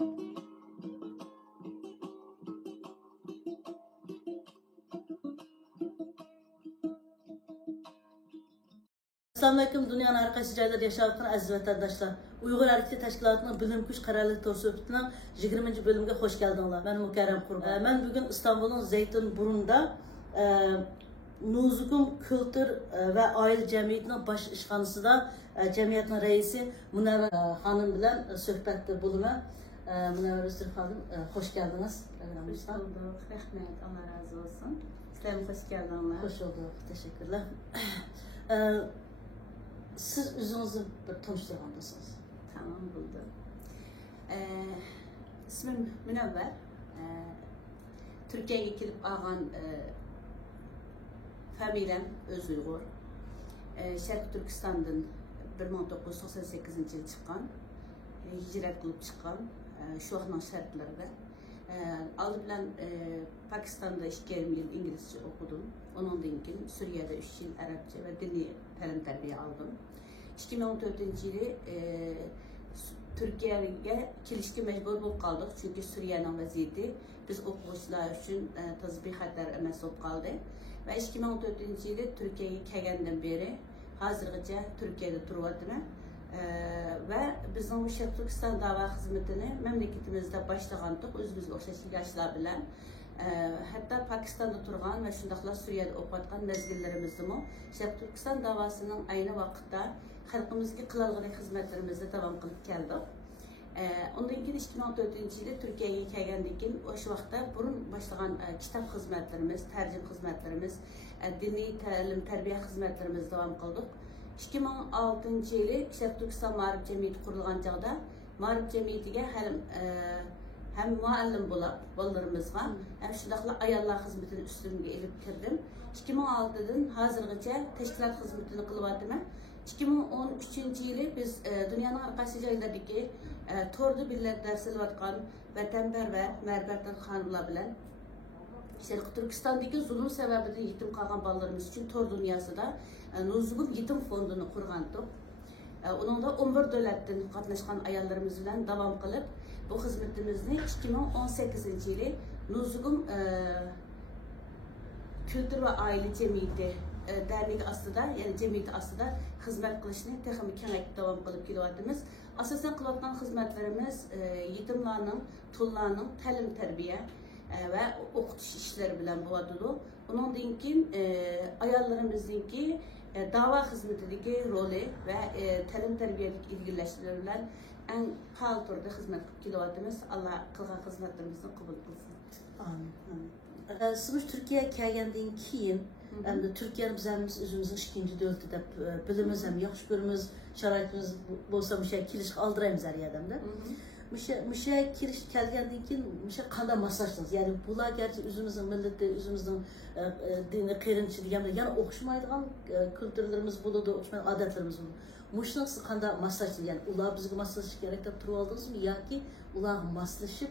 Assalamualaikum, dünyanın her qaysi joylarda yaşayotgan aziz vatandaşlar. Uyghur Hareketi Teşkilatı'nın Bilim Kuch Qararlı To'rsöhbatining 20. bölümüne hoş geldinglar. Ben Mukarram Qurban. Ben bugün İstanbul'un Zeytinburnu'nda Nuzugum Kültür ve Aile Cemiyeti'nin baş işxanasida cemiyetin reisi Munevver Hanım bilen söhbetde bulunan Munevver Öztürk Hanım, hoş geldiniz. Hoş bulduk. Rahmet, Allah razı olsun. Sizler hoş geldiniz. Hoş bulduk. Teşekkürler. Siz özünüzü bir tanıştırgandasınız. Tamam, buldum. İsmim Munevver. Türkiye'ye gelip ağan familiyam öz Uyghur. Şarkı Türkistan'dan 1998 yıl çıkan, hicret kılıp çıkan, şu anın şartlarında. Alı bilen Pakistan'da 2 yıl İngilizce okudum. Ondan sonra Suriye'de 3 yıl Arapça ve dini talim terbiye aldım. 2014 yılı Türkiye'ye kelishga mecbur bulup kaldık çünkü Suriye'nin vaziyeti biz okuvchilar için tazbiq xatar emas bo'lib qoldi ve 2014 yılı Türkiye'ye kelgandan beri hozirgacha Türkiye'de turyapman ve bizim bu Şarkı Türkistan dava hizmetini memleketimizde başlagandik özümüzge o'xshash yoshlar bilan. Hatta Pakistan'da turgan ve şundaqla Suriye'de okuyatgan mezgillerimizde mi Şarkı Türkistan davasının aynı vakitte halkımızga qiladigan hizmetlerimizni devam kılıp geldik. Ondan keyin 2014 yılı Türkiye'ye kelgandan keyin o'sha vaqtda burun başlagan kitap hizmetlerimiz, tercüme hizmetlerimiz, dini ta'lim terbiye hizmetlerimiz devam kıldık. 2006 yılı Şarkı Türkistan Ma'rif Cemiyeti kurulgan çağda Ma'rif Cemiyeti'ge hem muallim bo'lib bolalarımızga hem shundaqla ayollar hizmetini üstümge elib kirdim. 2006'dan hozirgacha tashkilot hizmetini qilyapman. 2013 yılı biz dünyanın har qaysi joylaridagi to'rda birga dars olayotgan vatanparvar ma'rifatli xonimlar bilan Şarkı Türkistan'daki zulüm sebebiyle yetim kalan balalarımız için tor dünyasında Nuzugum Yetim Fondunu kurgandık. Onun da 11 devletten katlaşan ayarlarımız bilen devam kılıp bu hizmetimizni 2018 yılı Nuzugum Kültür ve Aile Cemiyeti derneği aslında yani cemiyeti aslında hizmet kılışını texmi kengaytib devam kılıp kelyapmiz. Asasen kılayotgan hizmetlerimiz yetimlarning, tullarning ta'lim terbiye ve okutish işleri bilen bo'ladı. Ondan keyin ayollarimizningki dava hizmetidagi roli ve ta'lim terbiyelik ilgilenişleri bilen en faal turda hizmet qilib kelyapmiz. Allah qilgan hizmetlerimizni qabul qilsin. Amin. Siz Türkiye'ye kelgandan keyin Türkiye'nin bizimiz özümüzün ikinci devleti de bilimiz hem yaxshi ko'ramiz, sharoitimiz bo'lsa musha kelishga aldiraymiz har yerdamda. Musha kelish kelgandan keyin musha qanday masajladingiz? Yani bular gerçi özümüzün milleti, özümüzün dini qeyrinchi degan yana o'xshamaydigan kültürlerimiz bo'ladi, o'xshamaydigan odatlarimiz bo'ladi. Mushuni siz qanday masajladingiz? Yani ular bizga maslashish kerak deb turib oldingizmi yoki ular maslashib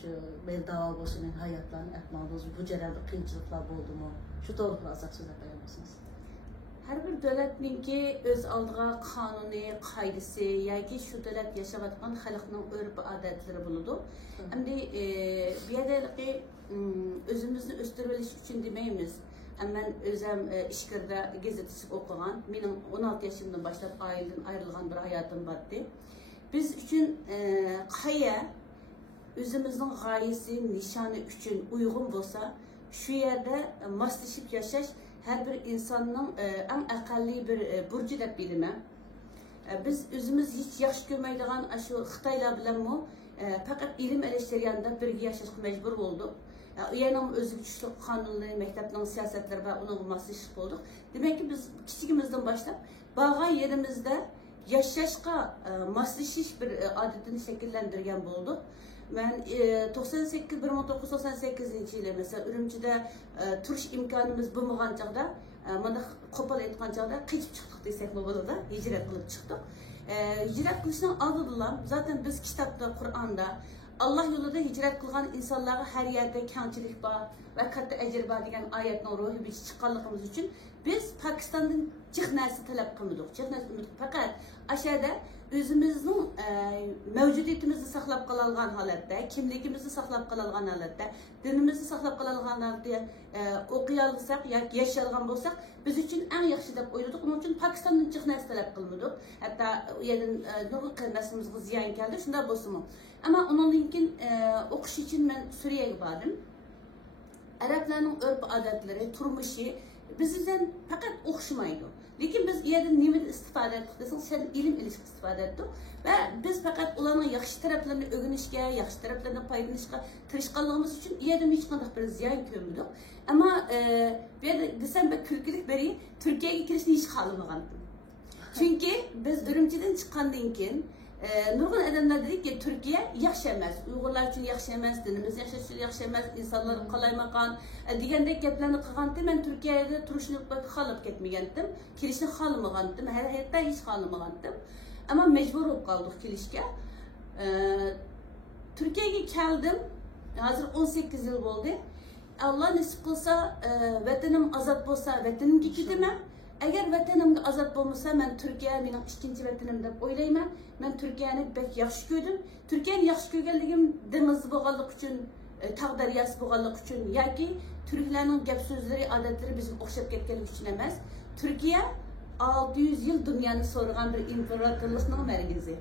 şu ben dava bo'lsin, hayotlarni aytmoqdingiz, bu jarayonda qiyinchiliklar bo'ldimi? Shu to'g'risida ozroq so'zlab bera olsangiz. Her bir devletninki öz aldığı kanuni, qaydası yoki şu devlet yaşayotgan xalqning örf odatlari bo'ladi. Endi bu yerda özümüzni o'stirib uchun demaymiz. Ben özüm ishlarda gazetachik o'qigan, mening 16 yaşımdan başlap aileden ayrılgan bir hayatım vardı. Biz üçün qaya özümüzün gayesi, nişanı üçün uygun bolsa, şu yerde maslashib yaşaş her bir insanın en akalli bir burcu deb bilemem. Biz özümüz hiç yaxshi ko'rmaydigan şu Xitoylar bilan mu faqat ilim eleştirganda birga yashashga mecbur bo'ldik. Uyanam özü güçlü kanunlu, mektepten siyasetler ve onun maslashib bo'ldik. Demek ki biz kichigimizdan başlap bağ yerimizde yaşashga maslashish bir adetini şekillendirgen bo'ldik. Ben 1998 yılı mesela Ürümçi'de turuş imkanımız bulmagan çağda, bana kopal etken çağda kaçıp çıktık desek mi burada, hicret kılıp çıktık. Hicret kılışından aldılar. Zaten biz kitapta, Kur'an'da Allah yolunda hicret kılgan insanlara her yerde kemçilik var ve katta ecir var diyen ayetin ruhu bir çıkarlığımız için biz Pakistan'dan jiq narsa talab qilmadik, jiq narsa umid faqat aşağıda özümüzün mevcudiyetimizni saqlab qolalgan holatda, kimligimizni saqlab qolalgan holatda, dinimizni saqlab qolalgan holatda o'qiy olsak yoki yashay olgan bo'lsak, biz uchun eng yaxshi deb o'yladik. Uning uchun Pokistondan jiq narsa talab qilmadik. Hatto u yerdan nurg'un qilmasimizga ziyon keldi, shunday bo'lsa-mu. Ama ondan keyin o'qish uchun men Suriyaga bordim. Araplarning urf-odatlari, turmushi bizdan faqat o'xshamaydi. Lekin biz yerdan nimadan istifoda etdik desang, sen ilm ilishga istifoda etdik va biz faqat ularning yaxshi taraflarini o'rganishga, yaxshi taraflaridan foydalanishga tirishganligimiz uchun yerdan hech qanday bir ziyon ko'rmadik. Ammo bu yerda desam bir kulkilik beri Turkiyaga kirishni hech xohlamagandim. Chunki biz Urumchidan chiqqandan keyin nurg'un odamlar dediki, Turkiya yaxshi emas, Uyg'urlar uchun yaxshi emas, dinimiz yaxshi emas, insonlar qalaymaqon degandek gaplarni qilganda men Turkiyada turishni xohlab ketmagandim, kelishni xohlamagandim, hatto hech xohlamagandim. Ammo majbur bo'lib qoldik kelishga. Turkiyaga keldim. Hozir 18 yil bo'ldi. Allah nasib qilsa, vatanim ozod bo'lsa, vatanimga ketaman. Eğer vatanimga azat bo'lmasa, men Turkiya mening ikkinchi vatanim deb o'ylayman. Men Turkiyani bek yaxshi ko'rdim. Turkiyani yaxshi ko'rganligim dengiz bo'lganligi uchun, tog' daryosi bo'lganligi uchun yoki turklarning gap so'zlari, odatlari bizga o'xshab ketganligi uchun emas. Turkiya 600 yil dunyoni so'rgan bir imperatorlikning markazi.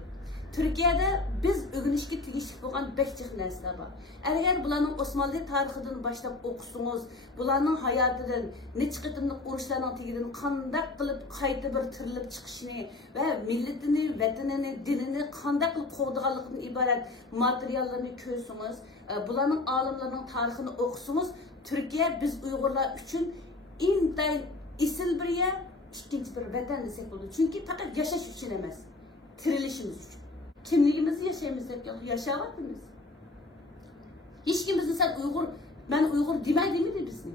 Türkiye'de biz öğrenişki tegishli bo'lgan bekçik narsalar var. Eğer bularning Osmanlı tarixidan başlap okusunuz, bularning hayotidan, necha qitimliq urushlarning tegidan qanday qilib qayta bir tirilib chiqishini va millatini, vatanini, dinini qanday qilib qo'g'diganligidan iborat materiallarni ko'rsangiz, bularning olimlarning tarixini o'qisangiz, Türkiye biz Uyg'urlar uchun intayin isil bir yer, ikkinchi bir vatan desak bo'ladi. Chunki faqat yashash uchun emas, tirilishimiz uchun. Kimligimizi yaşayamazsak yaşayamaz. Hiç kimizin sen Uygur, ben Uygur demedi miydi bizni?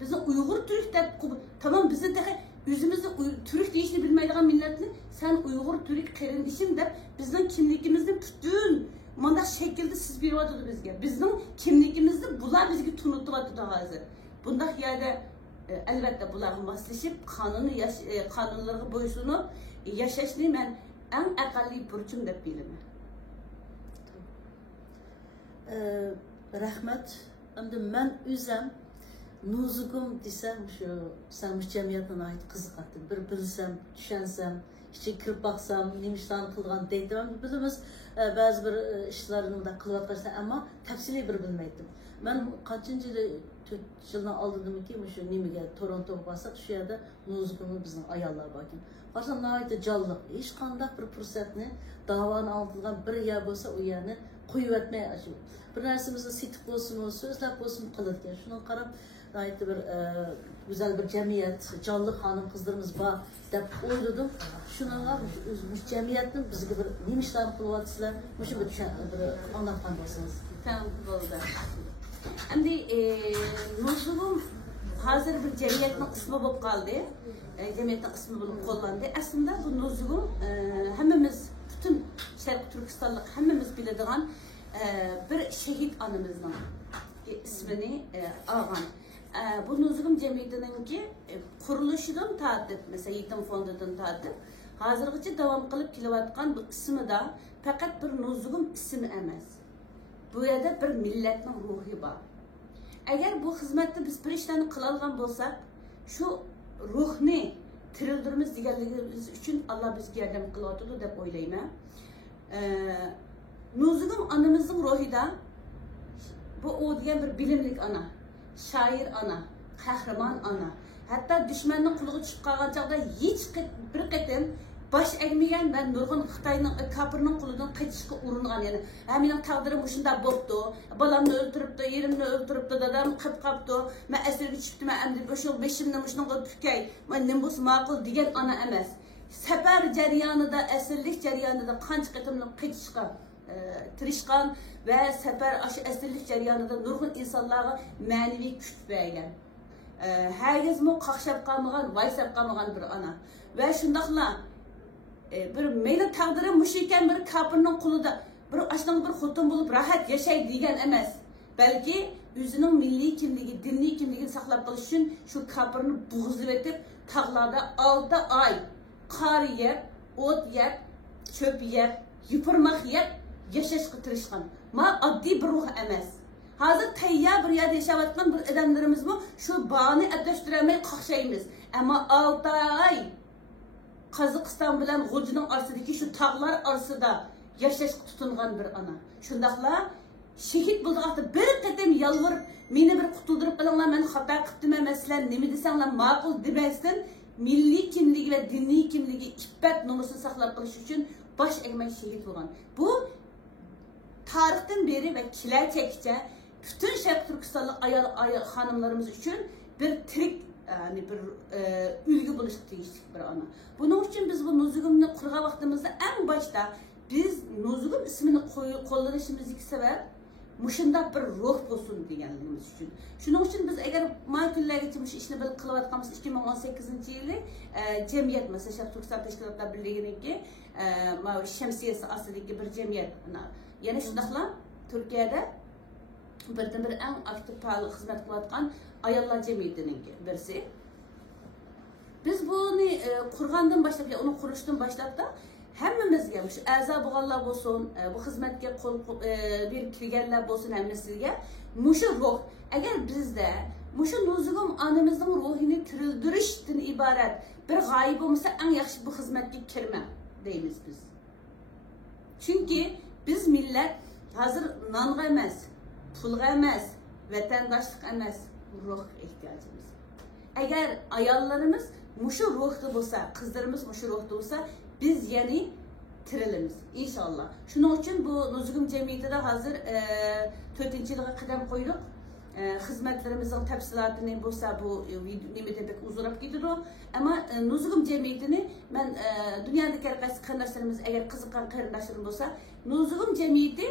Bize Uygur Türk de, tamam bize de yüzümüzde Türk değişini bilmeydiğin milletini sen Uygur Türk kardeşim de bizden kimligimizde bütün manda şekilde siz bir vardı bizge. Bizden kimligimizde bular bizge tunuttu vardı daha hazır. Bunda yerde elbette bular maslaşıp kanunları boyusunu yaşashni men eng aqalli burchim deb bilaman. Rahmat. Endi men o'zim nuzugum desam shu samish jamiyatga oid qiziqadi. Bir bilsam, tushansam, ichiga kirib boqsam, nima ishlarni qilgan deydim. Bilamiz ba'zi bir ishlarni unda qilyotgansan, ammo tafsiliy bir bilmaydim. Men qancha 4 yildan oldimki shu nimaga Torontoga borsak, shu yerda nuzugumni bizning ayollar bor ekan. Qarsan nəhayət canlıq, heç qandaq bir fürsətni davanı aldırılan bir yer olsa o yerini qoyub etməyə açıb. Bir nərsimizi sitik olsun, sözlər olsun qılırken. Şunu qarab, nəhayət bir güzel bir cəmiyyət, canlı xanım qızlarımız var deyib oyladım. Şuna özümüz cəmiyyətin bizə bir nimişlərini qılıyatısılar, müşü bir anlatqan bolsunuz. Tamam, oldu. Şimdi Nuzulum hazır bir cemiyetin kısmı bulup kaldı. Cemiyetin kısmı bulup kullandı. Aslında bu Nuzulum hemimiz, bütün Şarkı Türkistanlık hemimiz bildiğin bir şehit anımızın ismini algan. Bu Nuzulum cemiyetinin ki kuruluşundan tartib, mesela Yetim Fondu'dan tartib, hazırgıcı devam kılıp kilovatkan bu ismi de fakat bir Nuzulum ismi emez. Bu yerde bir milletin ruhi var. Eğer bu hizmette biz bir işlerini kılalgan bolsak, şu ruhni tirildirimiz diğerliğimiz için Allah bizge yardım kılatıdı dep oylayma. Nuzulum anamızın ruhi da bu o diyen bir bilimlik ana, şair ana, kahraman ana. Hatta düşmanın kuluğu çıkıp kalgan çağda hiç bir ketim baş egmeyen ben nurgun Xitayning kapırının kulundan kaçışka urungan yani. Benim taqdirim uşunda boptu, balamni öldürüptü, yerimni öldürüptü, dadam qıp qaptı, men esirge çıktı, men emdi şu beşimden uşunga tükay, men nimbus maqul degan ana emas. Sefer jarayonida, esirlik jarayonida qancha qitimliq kaçışka tirishgan ve sefer aşı esirlik jarayonida nurgun insonlarga ma'naviy kuch bergan. Herkesmi qaqshab qalmagan, vaysab qalmagan bir ana. Ve şundaqla bir meyli taqdiri müşiken bir kapının kuluda bir aşnan bir xotun bulup rahat yaşay degan emas. Belki özünün milli kimligi, dinli kimligini saklap qilish uchun shu kapırni buğzib etib, tağlarda 6 ay qar yeb, o't yeb, çöp yeb, yupurmaq yeb, yaşashga tirishgan. Ma oddiy bir ruh emas. Hazır tayyor bir yerda yashayotgan bir odamlarimizmi shu bağını adashtirolmay qaqshaymiz. Ama 6 ay Qozog'iston bilan G'ujining orasidagi shu tog'lar orasida yashashga tutingan bir ana. Shundaqla shahid bo'ldiqda bir qatam yalvarib, meni bir qutuldirib qilinglar, men xato qildim, masalan, nima desanglar ma'qul demasdan milliy kimligi va diniy kimligi iffat nomusini saqlab qolish uchun bosh egmay shahid bo'lgan. Bu tarixdan beri ve kelajakcha bütün Şarkı Türkistanlık ayol hanımlarımız için bir trik, yani bir ülgü buluşup değiştik bir ana. Bunun için biz bu Nuzugum'u kurga vaktimizde en başta biz Nuzugum ismini kullanışımızdaki sebep muşunda bir ruh olsun diyenliğimiz için. Şunun için biz eğer makullar geçmiş işini böyle kılavatkamız 2018 yılı cemiyet mesela Şarkı Türkistan Teşkilatlar Birliği'nin ki şemsiyesi asıldaki bir cemiyet. Yani şundaqla Türkiye'de birden bir en aktif pahalı hizmet kılatkan ayollar cemiyetinin birisi. Biz bunu kurgandan başlayıp, onu kuruştan başlayıp da hemmimizge, a'zo bo'lganlar bo'lsin, bu xizmatga qo'l bir kirganlar bo'lsin hammasiga mushu ruh, agar bizda mushu Nuzugum onamizning ruhini tirildirishdan iborat bir g'oya bo'lmasa, eng yaxshi bu xizmatga kirma deymiz biz. Chunki biz millet hazır nonga emas, pulga emas, vatandaşlık emas, ruh ihtiyacımız. Eğer ayollarımız muşu ruhda bo'lsa, qizlarimiz muşu ruhda bo'lsa, biz yani tirilimiz inşallah. Şunun için bu Nuzugum cemiyetinde hazır 4. yılga qadam qo'ydik. Hizmetlerimizin tafsilatını bo'lsa bu nimede pek uzunlap gidiyor. Ama Nuzugum cemiyetini ben dünyadaki qaysi qarindoshlarimiz eğer qiziqqan qarindoshlarım bo'lsa, Nuzugum cemiyeti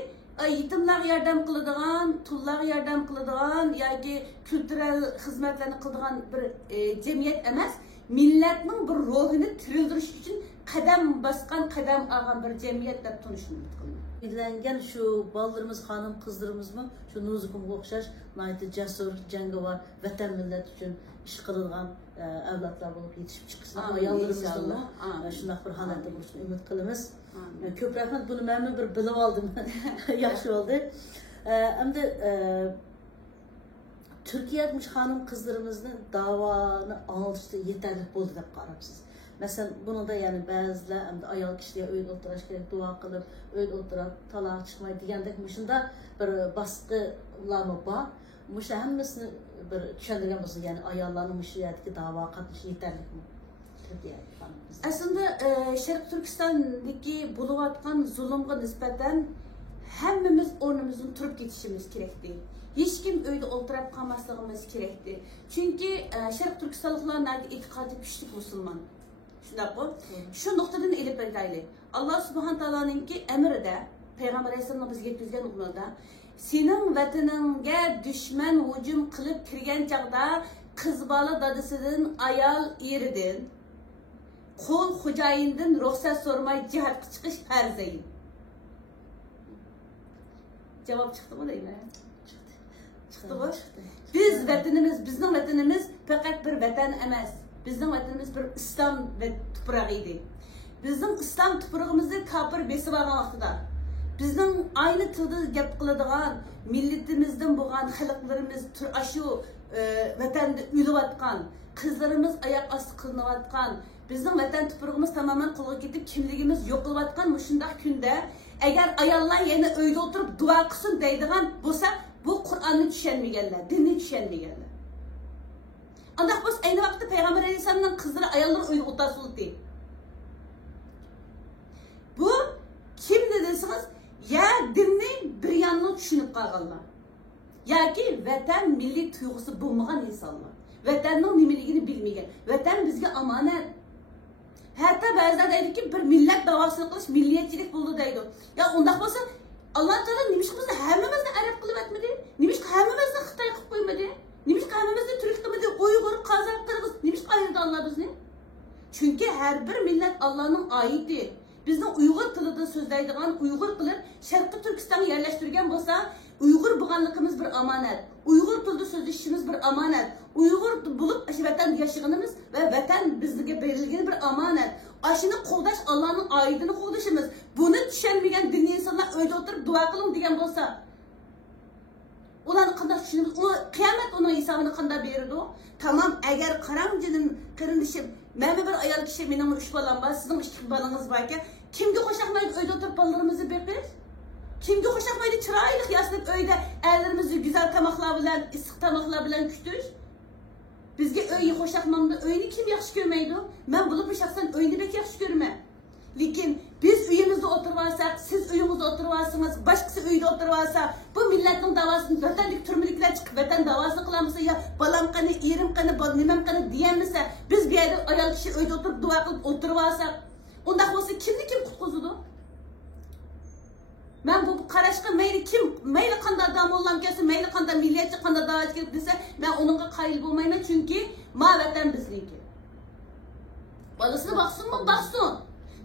yetimlarga yordam qiladigan, tullarga yordam qiladigan yoki kültürel hizmetlerini qiladigan bir cemiyet emas, milletning bir ruhini tirildirish uchun qadam bosgan, qadam olgan bir cemiyet deb tunishimiz qilaman. Bildiğin şu ballarımız, hanım kızlarımız mı, şu Nuzugum'a okşaş, naiti cesur, jangovar, vatan millet için iş kılılgan evlatlar bulup yetişip çıksın. Ayallarımızdan da şundak bir halatta buluşun ümit kılımız. Köp rahmet, bunu memnun bir bilim aldım. Yaxşı oldu. Hem de Türkiye'de hanım kızlarımızın davanı anlatışta yeterli oldu da qarabsız. Mesela bunu da yani bazılar hem de ayol kişiye öyle oturaş gerek, dua kılıp öyle oturak talağa çıkmayı diyendek mışında bir baskılar mı var? Mışa hemmesini bir düşündürgen olsun yani ayolların mışıyadaki dava katlışı yeterli mi? Aslında Şarkı Türkistan'daki buluvatkan zulümge nispeten hemmimiz ornumuzun turup geçişimiz gerekti. Hiç kim öyle oturup kalmasımız gerekti. Çünkü Şarkı Türkistanlıklarına itikadi güçlük Müslüman. Şu noktadan elip aytaylı. Allah Subhanahu Taala'nın ki emride, Peygamber Aleyhisselam'ın bizge yetkizgen uğrunda, senin vatanınga düşman hücum kılıp kirgen çağda kız balı dadısının ayal eridin, kol hocayından ruhsat sormay cihatga çıkış farzayin. Cevap çıktı mı değil mi? Çıktı mı? Biz vatanımız, bizning vatanımız fakat bir vatan emas. Bizning vatanımız bir İslam ve tuprağıydı. Bizim İslam tuprağımızda kafir besib algan vaqtida, bizning aynı tilda gap qiladigan milletimizdan bo'lgan xalqlarimiz aşu vatanda o'layotgan, qizlarimiz oyoq osti qilinayotgan, bizning vatan tuprağımız tamamen qo'lga ketib, kimligimiz yo'qolayotgan shunday kunda agar ayollar yana uyda o'tirib duo qilsin deydigan bo'lsa, bu Qur'onni tushunmaganlar, dinni tushunmaganlar. Andaq biz aynı vaqtda Peygamber Aleyhisselam'ın kızları ayollar uyda o'tirsin deydi. Bu kim dediyseniz ya dinni bir yandan tushunib qolganlar yoki vatan milliy tuyg'usi bo'lmagan insonlar, vatanning nimaligini bilmagan. Vatan bizga omonat. Hatta ba'zilar deydiki bir millat davosini qilish milliyatchilik bo'ldi deydi. Ya undaq bo'lsa Alloh taolo nimishqa bizni hammamizni arab qilib atmadi? Nimishqa hammamizni Xitoy qilib qo'ymadi? Nimishqa hammamizni turk qilmadi? Uyg'ur, qozoq, qirg'iz nimishqa ayirdi Alloh bizni? Chunki har bir millat Allohning oyiti. Bizning Uyg'ur tilida so'zlaydigan Uyg'ur qilib Sharqi Turkistonga yerlashtirgan bo'lsa, Uyghur bo'lganligimiz bir omonat. Uyg'ur tilida so'zlashishimiz bir omonat. Uyg'ur bo'lib shu vatanda yashaganimiz va vatan bizga berilgan bir omonat. Ashuni qo'llash Allohning oyatini qo'llashimiz. Buni tushunmagan dinli insonlar uyda o'tirib duo qiling degan bo'lsa, ularni qanday tushunamiz? U qiyomat uning hisobini qanday beradi? Tamam, agar qarang jinim qarindishim, mana bir ayol kishi mening 3 bolam bor, sizning 2 bolangiz bor ekan, kimga qo'shaqmaydi uyda o'tirib bolalarimizni beqish? Kimga qo'shaqmaydi chiroyli yaslab uyda erlarimizni go'zal tamoqlar bilan, issiq tamoqlar bilan kutish? Bizga uyni qo'shaqmamda uyni kim yaxshi ko'rmaydi? Men bo'lib shaxsan uyni bek yaxshi ko'raman. Lekin biz uyimizda o'tirib olsak, siz uyingizda o'tirib olsangiz, boshqasi uyda o'tirib olsa, bu millatning davosini vatanlik turmaliklar chiqib vatan davosini qilamsa ya balam qani, erim qani, nimam qani deyamsa, biz bu yerda ayol kishi uyda o'tirib duo qilib o'tirib olsak, unda bo'lsa kimni kim qutqizadi? Men bu qarashga mayli qanday odam bo'lam kelsa, mayli qanday millatchi, qanday da'vatchi kelib desa, men uningga qayil bo'lmayman, chunki ma vatan bizniki. Bolasini boqsin.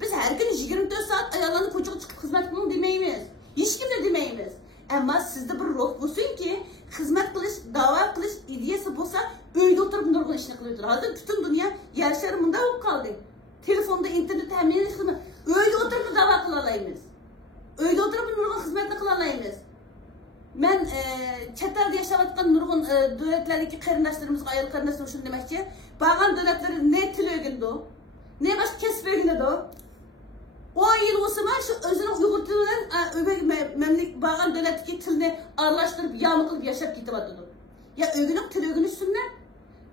Biz her gün 24 saat ayarlarını kocağa çıkıp hizmet kılın demeyimiz. Hiç kimle demeyimiz. Ama sizde bir ruh bulsun ki hizmet kılış, dava kılış ideyası bulsa öyle oturup nurgun işini kılıyordur. Hazır bütün dünya yaşlarımında olup kaldı. Telefonda, internet temin edilmez. Öyle oturup dava kılalayımız. Öyle oturup nurgun hizmetini kılalayımız. Ben çetlerde yaşavatkan nurgun devletlerdeki karındaşlarımız, ayol karındaşlarımız şunu demek ki, bağın devletleri ne tülögündü, ne başka kesbeginde 10 yıl olsa şu özünün Uyghur tilinden memleket bağın devletteki tilini arlaştırıp yağmur kılıp yaşayıp gidiyordu. Ya ögünün tili ögünün üstünde.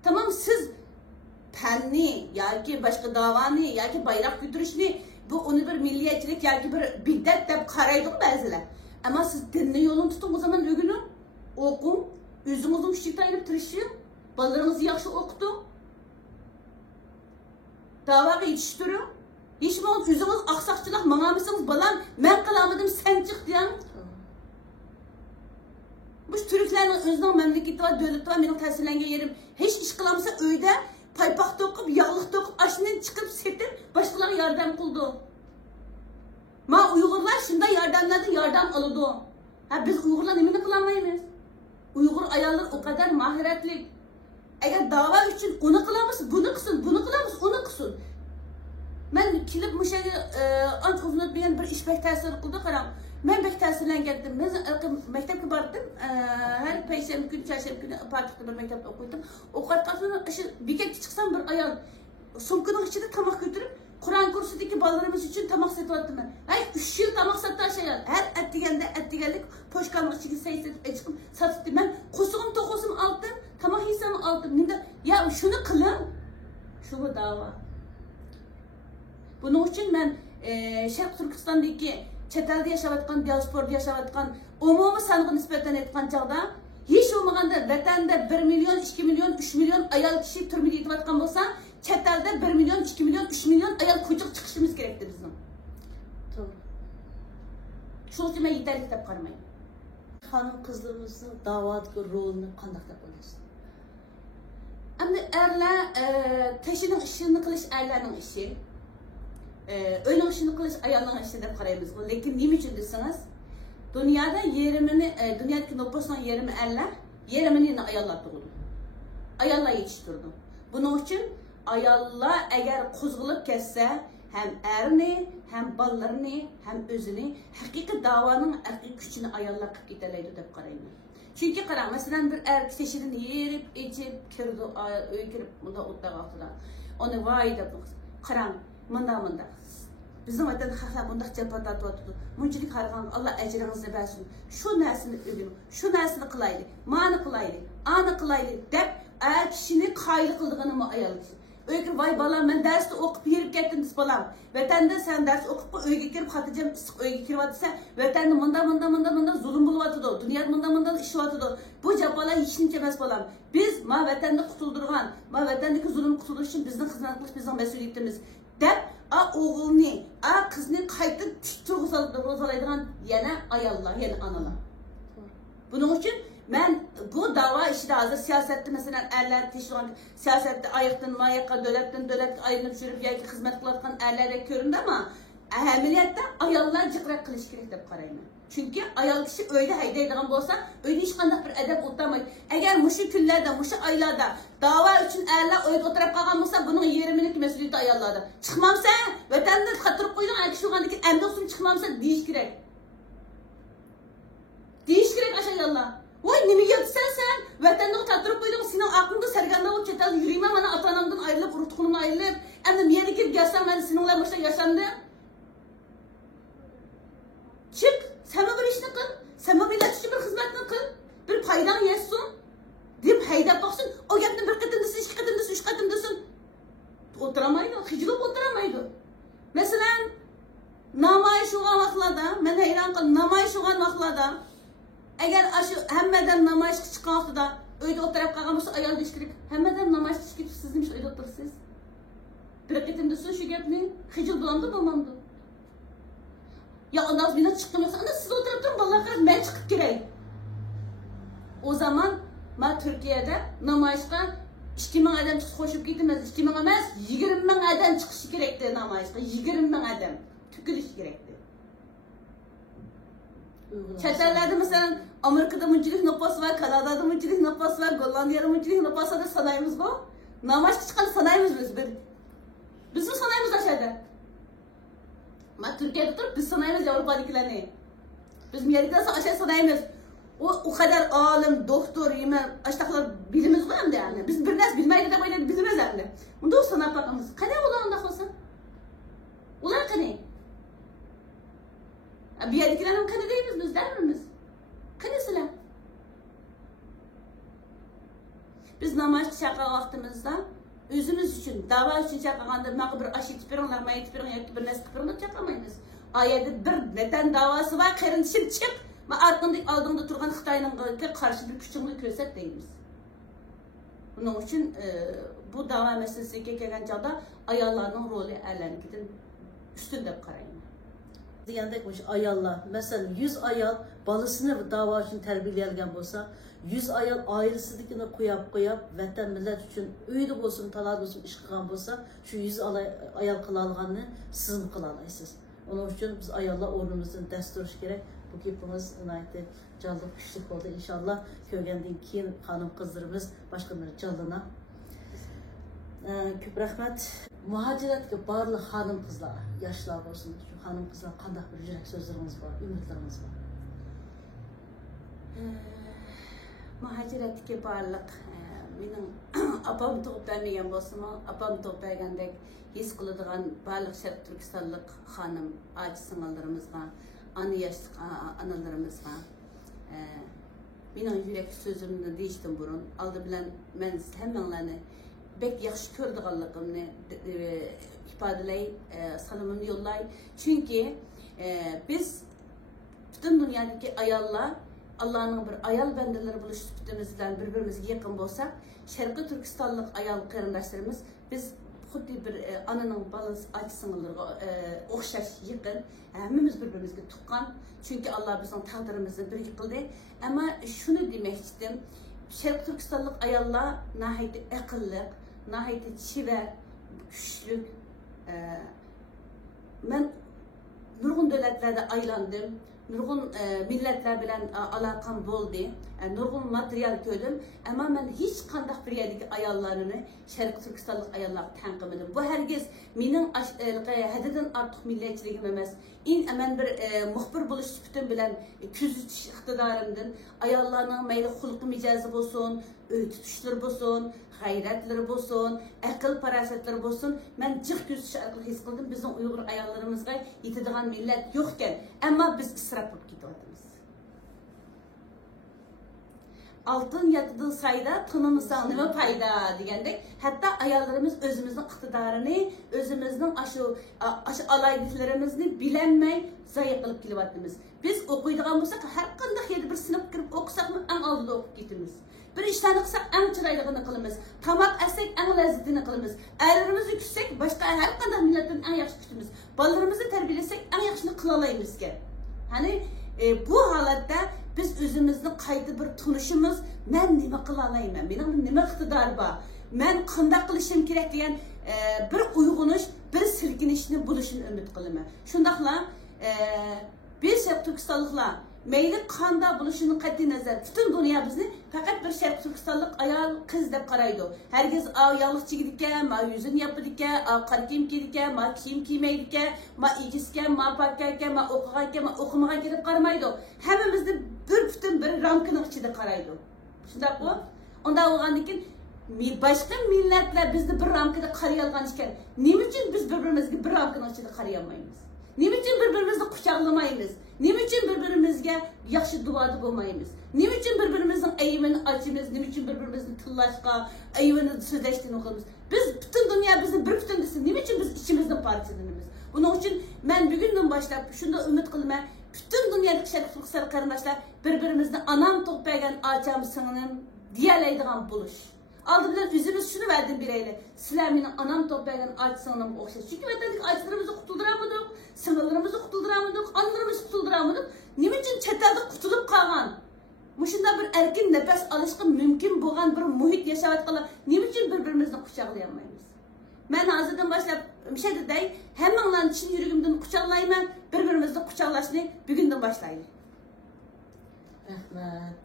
Tamam siz penni, ya ki başka davanı, ya ki bayrak götürüşünü, bu onu bir milliyetçilik, ya ki bir biddet de karaydık bazılar. Ama siz dinle yolunu tutun o zaman ögünü okun, özünüzün küçük tayınıp tırışın, ballarınızı yaxşı okutun, davaya yetiştirin. Hiç mi oldu? Üzümüz aksakçılık, mağamısınız balan, ben kalamadım, sen çık diyen. Bu Türklerin özünün memleketi var, devleti var, benim tesirlengen yerim. Hiç iş kılamasa öyle, paypak dokup, yağlık dokup, aşından çıkıp setip, başkalarına yardım kıldı. Ma Uygurlar şimdi yardım alıdı. Ha biz Uygurlar emini kılamayız. Uygur ayarlar o kadar mahiretli. Eğer dava için onu kılamazsın, bunu kısın, bunu kılamazsın, onu kısın. Ben kilip bu şeyi ancak uzun etmeyen bir iş bek tesiri kıldı karam. Ben bek tesirlengendim. Ben mektepke bardım. Her peşembe günü, çarşembe günü partikte bir mektepte okuyordum. Okuyattan sonra bir kez çıksam bir ayağım sumkunun içinde tamak götürüp Kur'an kursudaki ballarımız için tamak satı attım ben. Hayır 3 yıl tamak sattı aşağıya. Her ettigenlik poşkanlık içinde sayısı sattım ben. Kusuğum tokusum aldım. Tamak hissemi aldım. Ya şunu kılın. Şu dava. Bunun için ben Şarkı Türkistan'daki çetelde yaşavatkan, diasporda yaşavatkan, umumi sanığı nispeten etken çağda hiç olmaganda vatanda 1 milyon, 2 milyon, 3 milyon ayal kişi türmeli yetivatkan olsa çetelde 1 milyon, 2 milyon, 3 milyon ayal kucuk çıkışımız gerekti bizim. Doğru. Şu için ben yeterli kitap karmayım. Hanım kızlarımızın davadaki rolünü kandak yapmalıyız. Ama erler, teşinin işini kılış erlerinin işi. Öyle işini kılış ayağının işini de karayımız. Lakin ne için deseniz, dünyada dünyadaki nüfusun yerimi erler, yerimini ayarlar doğdu. Ayarlar yetiştirdi. Bunun için ayarlar eğer kuzgulup kesse, hem erini, hem ballarını, hem özünü, hakiki davanın hakiki gücünü ayarlar kıp giderleydi de karayımız. Çünkü karan, mesela bir erkek teşidini yerip, içip, kirdi, öykürüp, bunda otlar altılar. Onu vay da karan, mında. Bizim vatan xalqlar bundaq japatat atdı. Munchilik harqan Allah ecrinizni bersin. Şu narsani ögünüp, şu narsani qilayli, mani qilayli, ani qilayli deb kishini qayli qildig'ini ayolsin. Öykür vay balam men darsda o'qib yerib ketdim deb balam. Vatanda sen dars o'qib uyga kirib xotirjam issiq uyga kirib atsa, vatanda munda zulm bo'lib atdi. Dunyoda munda ish atdi. Bu japalar hech narsa emas balam. Biz ma vatanda qutuldirgan, ma vatandagi zulm qutulish uchun bizning xizmat qilish bizning mas'uliyatimiz. Deb oğulni, qizni qayta tik turg'izadigan yana ayollar, yana analar. Buning uchun men bu dava ishida hozir siyosatda masalan erlar teshgan siyosatda oyoqdan moyoqqa davlatdan davlatga aylanib yurib yoki xizmat qilayotgan erlarga ko'rindi ama ahamiyatda ayollar jiqraq qilish kerak deb qarayman. Çünkü ayol kishi uyda haydaydigan bo'lsa, uyda hech qanday bir adab o'tmaydi. Agar mushu kunlarda, mushu oylarda da'vo uchun erlar uyda o'tirib qolgan bo'lsa, buning yerimlik mas'uliyati ayollarda. Chiqmamsa, vatanni qatirib qo'ygan aytishgandiki, endi o'zim chiqmamsa deyish kerak. Deyish kerak ash ayollar. Voy, nima yapsan sen? Vatanni qatirib qo'yding, sening aqlingga sarganda bo'lib ketadi. Yurayman, mana ota-onamdan ayrilib, urug'imdan ayrilib, endi meni kelib gelsam, men sening bilan boshqa yashandim. Çık, sen bir işini kıl, sen millet için bir hizmetini kıl, bir paydan yesin, deyip haydap baksın, o yaptın bir kadındasın, iki kadındasın, üç kadındasın. Oturamaydı, hicilip oturamaydı. Mesela, namayış olan vaxtlarda, ben heyran kaldım, namayış olan vaxtlarda, eğer aşı hemmeden namayış çıkan vaxtlarda, öyde oturup kalkan olsa ayal düşkürük, hemmeden namayış çıkıp siz demiş, öyde oturursunuz. Bir kadındasın şu yapını, hicil bulandı, bulmandı. Ya ondan sonra bina çıktım yoksa siz oturup durun vallahi kardeşim ben çıkıp gireyim. O zaman ben Türkiye'de namayışka 2000 adam çıkıp koşup gitmez. 2000 emez 20 adam çıkışı gerekti namayışka. 20 adam tükürüş gerekti. Çetelerde mesela Amerika'da mıncılık noktası var, Kanada'da mıncılık noktası var, Gollandiya'da mıncılık noktası var, sanayimiz bu. Namayışka çıkan sanayimiz biz. Bizim sanayimiz aşağıda. Ben Türkiye'de durup biz sanayimiz Avrupa'dakilerini. Biz Amerika'da aşağı sanayimiz. O kadar alim, doktor, yemen, aşağıdakiler bilimiz var hem de yani. Biz bir ders bilmeyi de böyle bilmez hem de. Onda o sanat bakımız. Kane ulan onda olsa? Ulan kane? Bir yerdekilerin kane değiliz biz, der miyiz? Kanesiler. Biz namaz şaka vaktimizde özümüz için, dava için çakağanda mağdur aşı tipirinler, mayı tipirin, bir nes tipirin de çakamayınız. Ayette bir neden davası var, kardeşim çık, ma arkanda aldığında durgan Xitay'ın karşı bir küçüğünü köset deyimiz. Bunun için bu dava meselesiga kelgan çağda ayollarning rolü erlernikiden üstün deb qarayman. Degandek ayollar, mesela 100 ayol balasını dava için terbiyelgen bolsa, 100 ayol ailesinikini qo'yib, vatan millet için uyda bo'lsin, talada bo'lsin ish qilgan bo'lsa, şu 100 ayol qila olganini siz qila olasiz. Onun için biz ayollar o'rnimizdan dast turish kerak. Bu gapimiz nihoyatda jonli kuchli bo'ldi. İnşallah ko'rgandan keyin xonim qizlarimiz boshqalar jonlana. Ko'p rahmat. Muhaciratga barliq xonim qizlar, yoshlar bo'lsin. Shu xonim qizlar qanday bir yurak so'zlarimiz bor, umidlarimiz bor. Muhaciratga barliq mening apam tug'ib bermagan bo'lsa-mu, apam tug'ib bergandek his qiladigan barliq Sharq Turkistonlik xonim oji sing'illarimizga, ana yoshlik onalarimizga mening yurak so'zimni deyishdan burun oldi bilan men hammanglarni bek yaxshi ko'rdiganligimni ifodalay, salomimni yo'llay. Chunki biz butun dunyodagi ayollar Allah'ın bir ayol bendeleri buluştuğumuzdan birbirimize yakın olsak, Şarkı Türkistanlık ayol qarindoshlarimiz biz xuddi bir ananın balası acısınlarga o'xshash yakın. Hammamiz birbirimizga tuqqan. Çünkü Allah bizning taqdirimizni bir qildi. Ama şunu demek istedim. Şarkı Türkistanlık ayollar nahayat aqlli, nahayat chivar, kuchli. Men nurg'un davlatlarda aylandim. Nurg'un milletler bilen alakam bo'ldi. Nurg'un material ko'rdim. Ama men hech qanday bir yerdagi ayollarni Sharq Turkistonlik ayollar tanqimadim. Bu herkes mening hadidan ortiq millatchiligim emas. Men bir muxbir bo'lish sifatim bilan kuzatish iqtidorimdan ayollarning mayli xulqi mijozi bo'lsin, uy tutishlar bo'lsin, g'ayratlari bo'lsin, aql parasatlari bo'lsin, men jiq ko'zish orqali his qildim. Bizning Uyg'ur ayollarimizga yetadigan millat yo'q ekan, ammo biz isrof bo'lib ketyapmiz. Altın yatıdığı sayda tınımızdan nima payda degandek, hatta ayollarimiz özümüzün iqtidorini, özümüzün aşı alaylıklarimizni bilenmey zayi qilib kelyapmiz. Biz o'qiydigan bo'lsak, har qanday yerda bir sinf kirib o'qisakmi, eng oldida o'qib ketamiz. Bir ishlarni qilsak, eng chiroyligini qilamiz. Tamoq asak, eng lazzatini qilamiz. Erlarimizni kutsak, boshqa har qanday millatdan eng yaxshi kutamiz. Bolalarimizni tarbiyalasak, eng yaxshini qila olamizga. Hani bu holatda biz özümüzün qayta bir tunuşumuz, men nima qila olayman, mening nima iqtidorim bor, men qanday qilishim kerak degan bir uyg'unish bir silkinishni bo'lishini umid qilaman. Shundaqla bir Sharq Turkistonliklar mayli qanday bo'lishini qat'iy nazar butun dunyo bizni faqat bir Sharq Turkistonlik ayol qiz deb qaraydi. Hargiz yog'liq chigidi ekan, ma yuzini yopadi ekan, qora kiyim kiydi ekan, ma kiyim kiymaydi ekan, ma egiz ekan, ma pakka ekan, ma o'qigan ekan, ma o'qimagan ekan deb qaramaydi. Hammamizni bir butun bir ramkaning ichida qaraydi. Shundaqmi? Unda bo'lgandan keyin başka milletler bizni bir ramkada qarayolgan ekan, nima uchun biz bir-birimizga bir ramkaning ichida qaray olmaymiz? Nima uchun bir-birimizni quchoqlamaymiz? Nima uchun bir-birimizga yaxshi duoda bo'lmaymiz? Nima uchun bir-birimizning aybini ochimiz? Nima uchun bir-birimizni tillashga, aybini so'zlashdan o'qimiz? Biz butun dunyo bizni bir butun desa, nima uchun biz ichimizni parchalaymiz? Buning uchun men bugundan boshlab shunda umid qilaman, butun dunyodagi Sharq Turkiston qarindoshlar bir-birimizni anam to'paygan ocham singlim deyalaydigan bo'lish. Aldı bilen üzümüz şunu verdim bireyle. Sizler meni anam toplayan aç sığınım okşar. Çünkü vatandaş açlarımızı kutulduramadık, sınırlarımızı kutulduramadık, anılarımızı kutulduramadık. Nima için çetelde kutulup kalgan? Muşunda bir erkin nefes alışkın mümkün boğan bir muhit yaşayatkalar. Nima için birbirimizni kucaklayamıyoruz? Ben hazırdan başlayıp şey dedim, hemen için yüreğimden kucaklayayım, birbirimizni kucaklaşmayı bugünden başlayayım. Rahmet.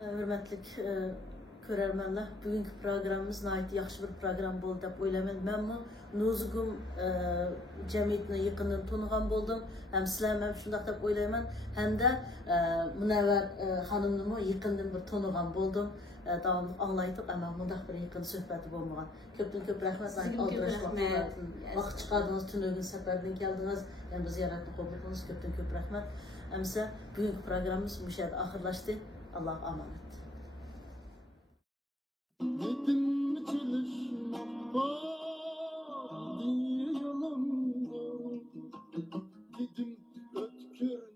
Hürmetlik ko'rarmanlar, bugungi programmamiz nihoyat yaxshi bir program bo'ldi deb o'ylayman. Men Nuzugum jamiyatini yaqindan tanigan bo'ldim. Ham sizlar ham shunday deb o'ylayman. Hamda Munavvar xonimni yaqindan bir tanigan bo'ldim. Davomli anglaytib, ammo bunday bir yaqin suhbati bo'lmagan. Ko'pdan ko'p rahmat. Vaqt chiqardingiz, tunogin safardan keldingiz. Ham biz ziyoratni qabul qildingiz. Ko'pdan ko'p rahmat. Amsa bugungi programmamiz bu yerda oxirlashdi. Alloh omonat. Yedim çalışmak var diye yalanlar. Dedim ötkür